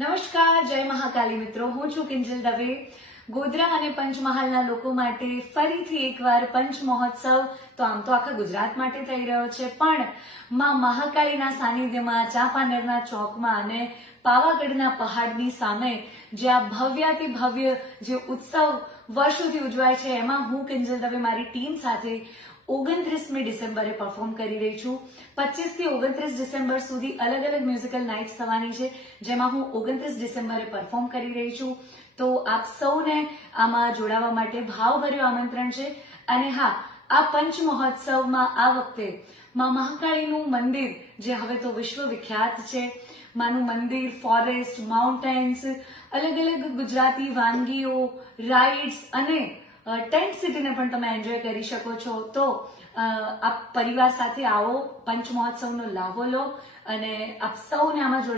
નમસ્કાર, જય મહાકાલી મિત્રો. હું છું કિંજલ દવે. ગોધરા અને પંચમહાલના લોકો માટે ફરીથી એકવાર પંચ મહોત્સવ તો આમ તો આખા ગુજરાત માટે થઈ રહ્યો છે, પણ માં મહાકાળીના સાનિધ્યમાં ચાંપાનેરના ચોકમાં અને પાવાગઢના પહાડની સામે જે આ ભવ્યાતિ ભવ્ય જે ઉત્સવ વર્ષોથી ઉજવાય છે, એમાં હું કિંજલ દવે મારી ટીમ સાથે 29મી ડિસેમ્બરે પરફોર્મ કરી રહી છું. 25 થી 29 ડિસેમ્બર સુધી અલગ અલગ મ્યુઝિકલ નાઇટ્સ થવાની છે, જેમાં હું 29 ડિસેમ્બરે પરફોર્મ કરી રહી છું. તો આપ સૌને આમાં જોડાવા માટે ભાવભર્યું આમંત્રણ છે. અને હા, આ પંચ મહોત્સવમાં આ વખતે માં મહાકાળીનું મંદિર જે હવે તો વિશ્વ વિખ્યાત છે, માનું મંદિર, ફોરેસ્ટ, માઉન્ટેન્સ, અલગ અલગ ગુજરાતી વાનગીઓ, રાઇડ્સ અને ટેન્ટ સિટીને પણ તમે એન્જોય કરી શકો છો. તો આપ પરિવાર સાથે આવો, પંચ મહોત્સવનો લાભો લો અને આપ સૌને આમાં જોડાવા